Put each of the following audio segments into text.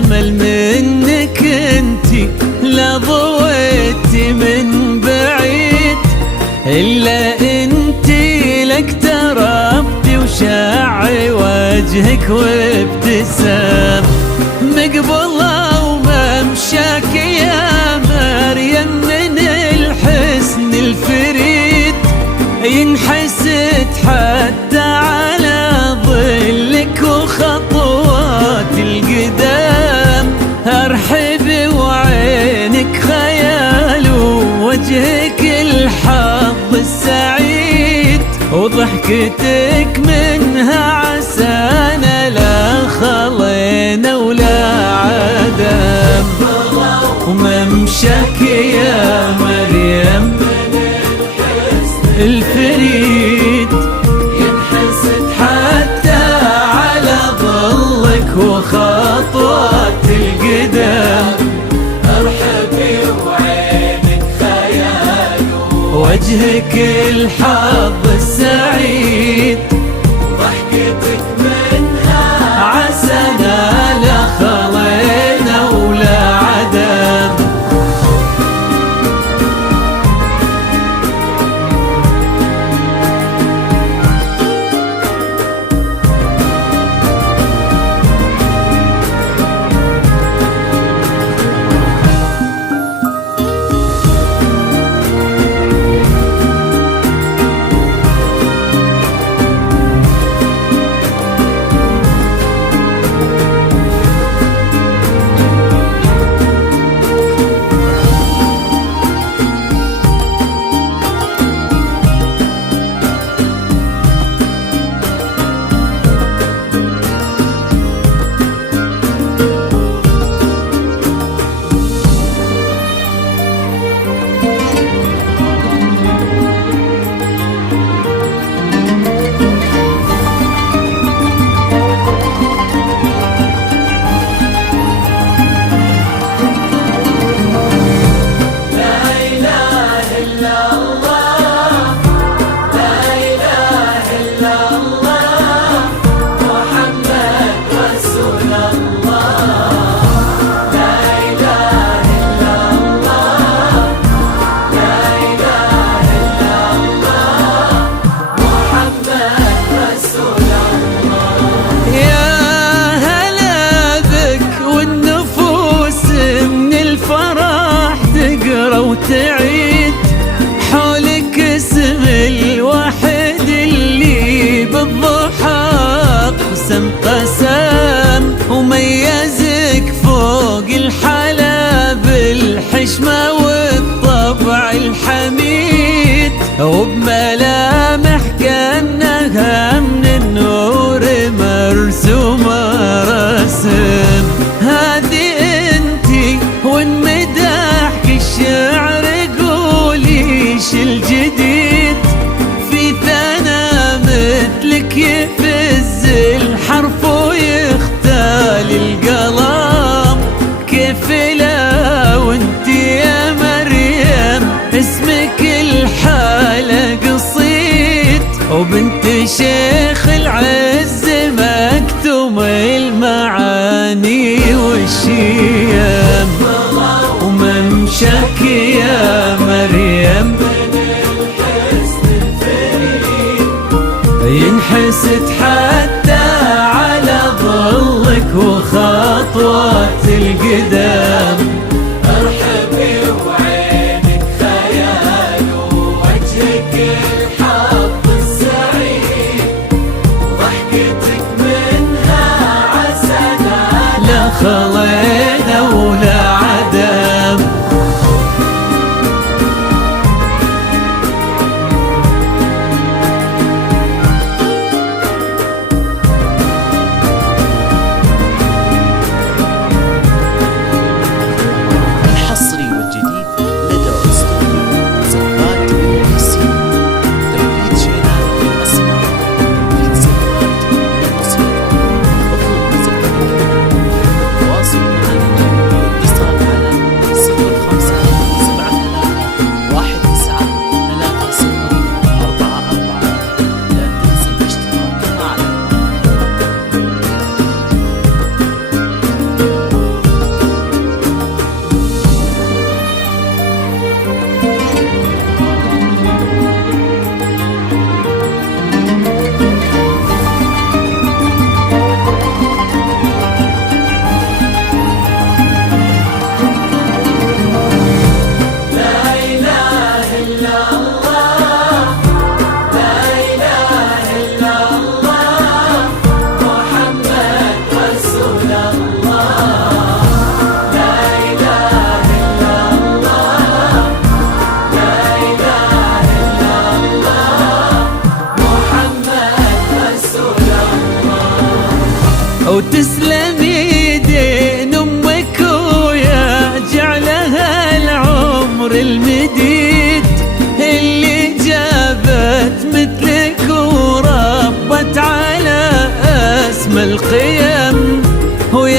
أجمل منك انتي لا ضويتي من بعيد، إلا انتي لك تربتي وشاعي وجهك وابتسام. مقبلة وممشاك يا مريم من الحسن الفريد، ينحسد حتى على ظلك وخطوات القدام. ارحبي وعينك خيال ووجهك الحظ السعيد، وضحكتك منها عسانا لا خلينا ولا عدم. وممشاك يا مريم الفريد، ينحسد حتى على ظلك وخطوات القدام. ارحبي وعينك خيال وجهك الحظ السعيد، ضحكتك منها عسانا لا خلينا ولا عدم. وتعيد حولك اسم الواحد اللي بالضحى قسم قسم، وميزك فوق الحلا بالحشمة والطبع الحميد، وبملامح كأنها من النور مرسومة رسم. هذه انتي وانمدحك الشعر قوليش الجديد، في ثنا مثلك يفز الحرف ويختال القلم. كيف لا وانتي يا مريم اسمك الحالة قصيد، وبنت شيخ العز مكتوم المعاني والشيم. وممشاك يا مريم ينحسد حتى على ظلك وخطوات القدام. ارحبي وعينك خيال ووجهك الحظ السعيد، ضحكتك منها عسانا لا خلينا ولا عدم. الحصري والجديد لدى أسطورة زفات الرئيسي، تنفيذ شيناء الأسماء، تنفيذ زفات الموسيقى. اطلب زفاتك، تواصل معنا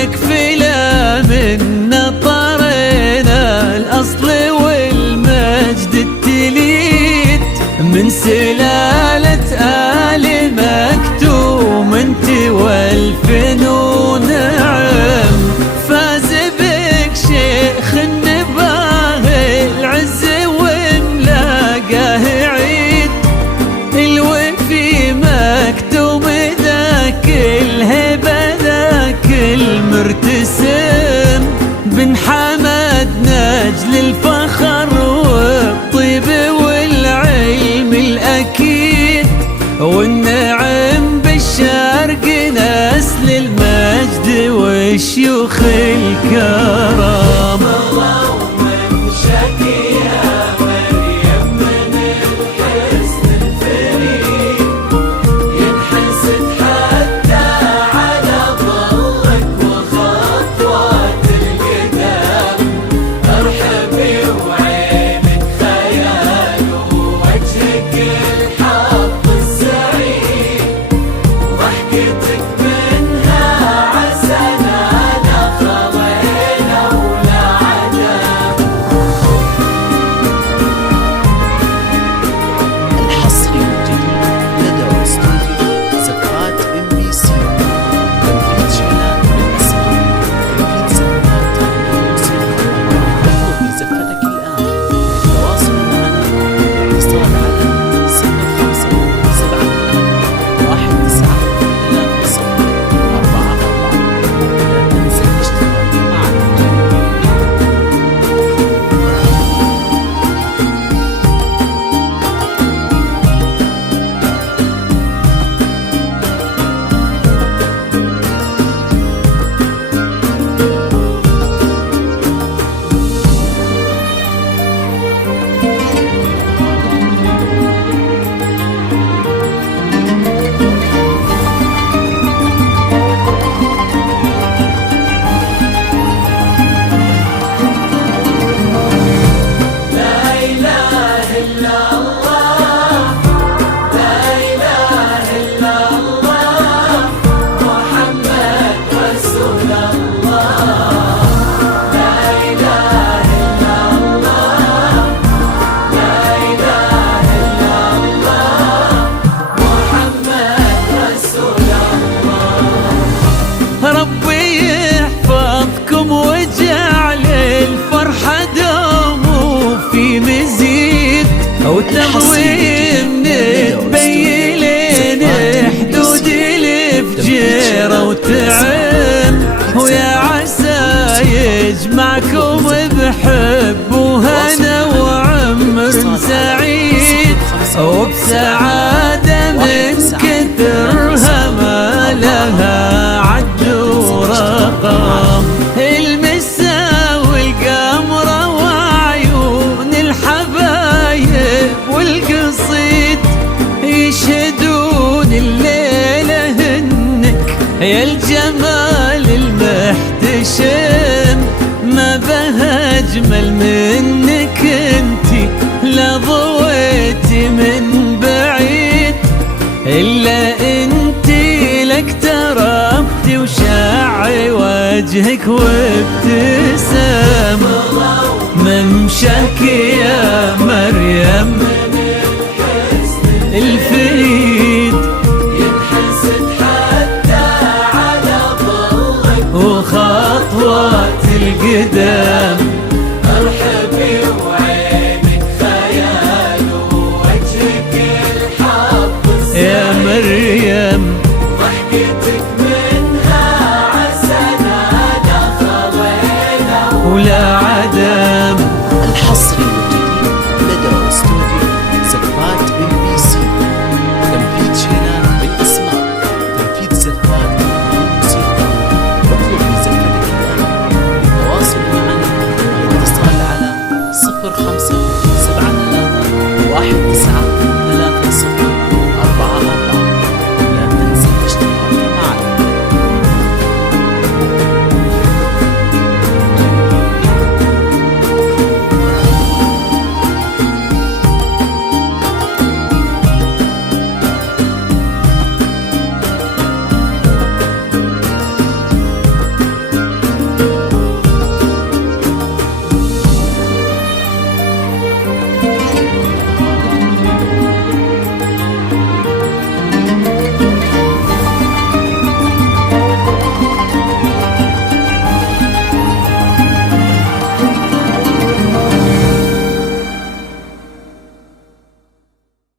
ويكفلا من نطرنا الأصل والمجد التليد من سلالة آل مكتوم انت والفنون نعم فاز بك شيخ النباه العز وملاقاه عيد الوفي مكتوم ذاك الهبة ذاك المرتسم بن حمد نجل الفخر والطيب والعلم الأكيد والنعم بالشرق نسل المجد والشيوخ الكرام وتنويم نتبين حدود الفجيرة وتعم ويا عسى يجمعكم بحب وهنا وعمر سعيد وبسعادة من كثرها ما لها عد ورقم المسا والقمرة وعيون الحبايب والقصيد يشهدون الليلة هنك يا الجمال المحتشم ما بها أجمل منك انتي لا ضويتي من بعيد إلا انتي لك تربتي وشع وجهك وابتسام ممشاك يا مريم الفريد ينحسد حتى على ظلك وخطوات القدام ارحبي وعينك خيال ووجهك الحب يا مريم ضحكتك منها عسى نادى خلينا ولا